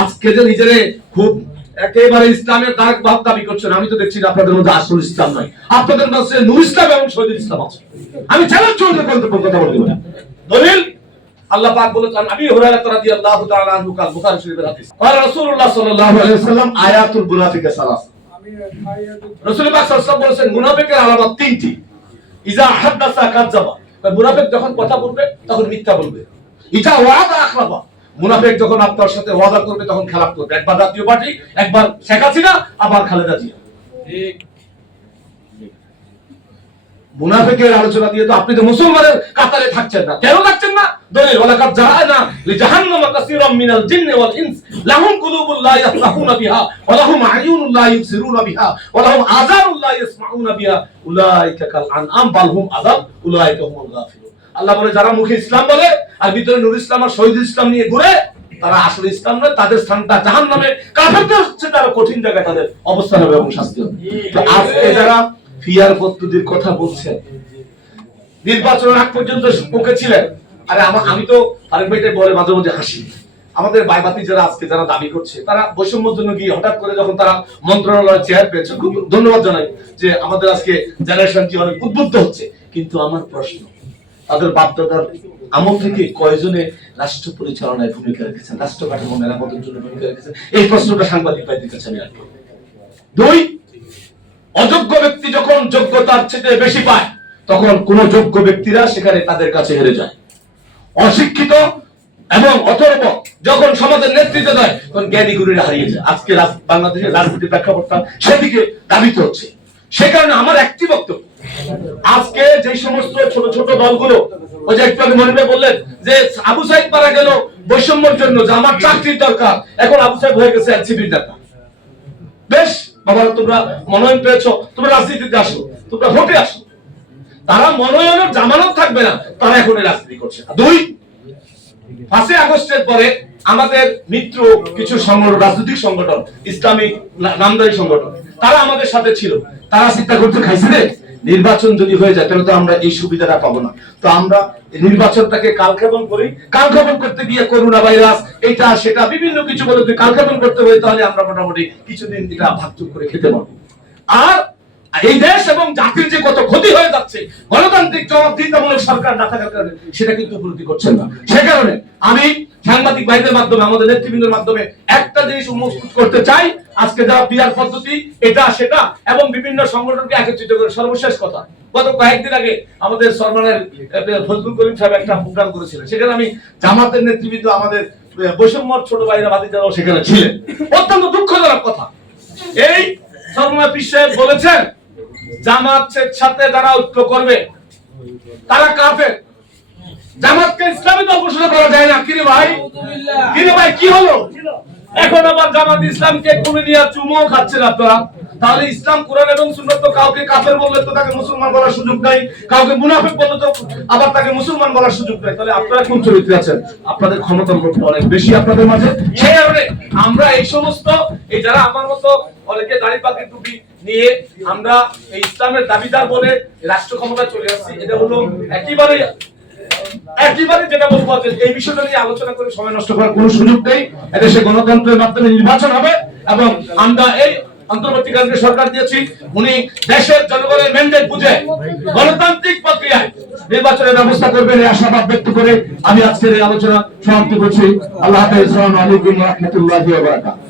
আজকে যে নিজেরে খুব একেবারে ইসলামের দাগ ভাব দাবি করছেন, আমি তো দেখছি আপনাদের মধ্যে আসল ইসলাম নয় আপনাদের মধ্যে নূর ইসলাম এবং শহীদ ইসলাম আছে। আমি চ্যালেঞ্জ চলতে বলতে কথা বলতে পারি দলিল, আল্লাহ পাক হুরায়রা তাআলা আনহু কাল বুখারী শরীফের হাদিস। আর রাসূলুল্লাহ সাল্লাল্লাহু আলাইহি আয়াতুল মুনাফিকে সালাস রাসূল পাক সাল্লাল্লাহু বলেছেন, মুনাফিকের আলামত তিনটি। ইজা হাদাসা কাযাবা মুনাফিক যখন কথা বলবে, তখন মিথ্যা বলবে। ইজা ওয়াদা মুনাফিক যখন আপনার সাথে ওয়াদা করবে তখন খেলাপ করবে। একবার জাতীয় পার্টি একবার শেখ হাসিনা আবার খালেদা জিয়া। মুনাফিকের আলোচনা দিয়ে তো আপনি তো মুসলমানের কাতারে থাকছেন না। কেন থাকছেন না? দলিল ওয়ালাকাদ জাআনা লিজাহান্নামা কাসীরাম মিনাল জিন্নি ওয়াল ইনস লাহুম কুলুবুল লা ইয়াফকাহুনা বিহা ওয়া লাহুম আয়ুনুন লা বিহা ওয়া লাহুম আযানুন লা ইয়াসমাউনা বিহা উলাইকা কাল আনআম বাল হুম আযাব উলাইকা হুমুল গাফিলুন। আল্লাহ বলে যারা মুখে ইসলাম বলে আর ভিতরে নূর ইসলাম আর শহীদ ইসলাম নিয়ে ঘুরে তারা আসলে ইসলাম নয়, তাদের স্থানটা জাহান্নামে। কাফেরদের হচ্ছে তারা কঠিন জায়গায় তাদের অবস্থান হবে এবং শাস্তি হবে। তো আজকে যারা ফিয়ার পদ্ধতির কথা বলছেন নির্বাচনের আগ পর্যন্ত ওকে ছিলেন। আরে আমার আমি তো আরেক ভাইটাই বলে মাঝে মাঝে হাসি। আমাদের বাইবাতি যারা আজকে যারা দাবি করছে, তারা বৈষম্যের জন্য গিয়ে হঠাৎ করে যখন তারা মন্ত্রণালয়ের চেয়ার পেয়েছে, খুব ধন্যবাদ জানাই যে আমাদের আজকে জেনারেশনটি অনেক উদ্বুদ্ধ হচ্ছে। কিন্তু আমার প্রশ্ন তাদের বাপদাদার আমল থেকে কয়জনে রাষ্ট্র পরিচালনায় ভূমিকা রেখেছেন? রাষ্ট্র কাঠামো, মেরামতের জন্য ভূমিকা রেখেছেন? এই প্রশ্নটা সাংবাদিক ভাইদের কাছে আমি রাখব। দুই, অযোগ্য ব্যক্তি যখন যোগ্যতার চেয়ে বেশি পায়, তখন কোন যোগ্য ব্যক্তিরা সেখানে তাদের কাছে হেরে যায়। অশিক্ষিত এবং অথর্ব যখন সমাজের নেতৃত্ব দেয়, তখন জ্ঞানী গুরুরা হারিয়ে যায়। আজকে বাংলাদেশের রাজনীতির প্রেক্ষাপটটা সেদিকে দাবিত হচ্ছে। সে কারণে আমার একটি বক্তব্য। আজকে যে সমস্ত ছোট ছোট দলগুলো, ওই যে একটু আগে মনিবে বললেন যে আবু সাইদ মারা গেল বৈষম্যের জন্য, যে আমার চাকরির দরকার, এখন আবু সাহেব হয়ে গেছে এনসিপির নেতা। বেশ, বাবা, তোমরা মনোনয়ন পেয়েছ, তোমরা রাজনীতিতে আসো, তোমরা ভোটে আসো। তারা মনোনয়নের জামানত থাকবে না, তারা এখন রাজনীতি করছে দুই পাঁচই আগস্টের পরে আমাদের মিত্র কিছু সংগঠন, রাজনৈতিক সংগঠন, ইসলামিক নামদারি সংগঠন, তারা আমাদের সাথে ছিল। তারা চিন্তা করতে, খাইছে রে, নির্বাচন যদি হয়ে যায়, তাহলে তো আমরা এই সুবিধাটা পাবো না। তো আমরা নির্বাচনটাকে কালক্ষেপণ করি। কালক্ষেপণ করতে গিয়ে করোনা ভাইরাস এটা সেটা, বিভিন্ন কিছু বলে কালক্ষেপণ করতে হয়, তাহলে আমরা মোটামুটি কিছুদিন এটা ভাগযোগ করে খেতে পারব। আর এই দেশ এবং জাতির যে কত ক্ষতি হয়ে যাচ্ছে গণতান্ত্রিক জবাবদিহিতামূলক সরকার না থাকার কারণে সেটা কিন্তু উপলব্ধি করছেন না। সে কারণে আমি সাংবাদিক ভাইদের মাধ্যমে আমাদের নেতৃবৃন্দের মাধ্যমে একটা জিনিস উন্মোচন করতে চাই। আজকে যা বিয়ার পদ্ধতি এটা সেটা এবং বিভিন্ন সংগঠনকে একত্রিত করে সর্বশেষ কথা। গত কয়েকদিন আগে আমাদের সরমানের ফজলুল করিম সাহেব একটা প্রোগ্রাম করেছিলেন। সেখানে আমি জামাতের নেতৃবৃন্দ আমাদের আহ, বৈষম্যর ছোট ভাইরা বাদী যারাও সেখানে ছিলেন। অত্যন্ত দুঃখজনক কথা। এই সরমা পীর সাহেব বলেছেন জামাতের সাথে যারা ঐক্য করবে, তারা কাফের। জামাতকে ইসলামী তো ঘোষণা করা যায় না। কিরে ভাই? কিরে ভাই, কি হলো? এখন আবার জামাত ইসলামকে তুমি নিয়ে চুমো খাচ্ছেন আপনারা তাহলে ইসলাম, কোরআন এবং সুন্নাত তো কাউকে কাফের বললে তো তাকে মুসলমান বলার সুযোগ নাই, কাউকে মুনাফিক বললে তো আবার তাকে মুসলমান বলার সুযোগ নাই। তাহলে আপনারা কোন চরিত্রে আছেন? আপনাদের ক্ষমতার মধ্যে অনেক বেশি আপনাদের মাঝে। আমরা এই সমস্ত, এই যারা আমার মতো অনেকে দাড়ি পাখি টুপি নিয়ে আমরা এই ইসলামের দাবিদার বলে রাষ্ট্র ক্ষমতায় চলে আসছি, এটা হলো একেবারে একেবারে যেটা বলব যে এই বিষয়টা নিয়ে আলোচনা করে সময় নষ্ট করার কোনো সুযোগ নেই। এদেশে গণতন্ত্রের মাধ্যমে নির্বাচন হবে এবং আমরা এই অন্তর্বর্তীকালীন সরকার দিয়েছি, উনি দেশের জনগণের ম্যান্ডেট বুঝে গণতান্ত্রিক প্রক্রিয়ায় নির্বাচনের ব্যবস্থা করবেন এই আশাবাদ ব্যক্ত করে আমি আজকের এই আলোচনা সমাপ্তি করছি। আল্লাহ হাফেজ রহমান রাহমাতুল্লাহি ওয়া বারাকাতুহু।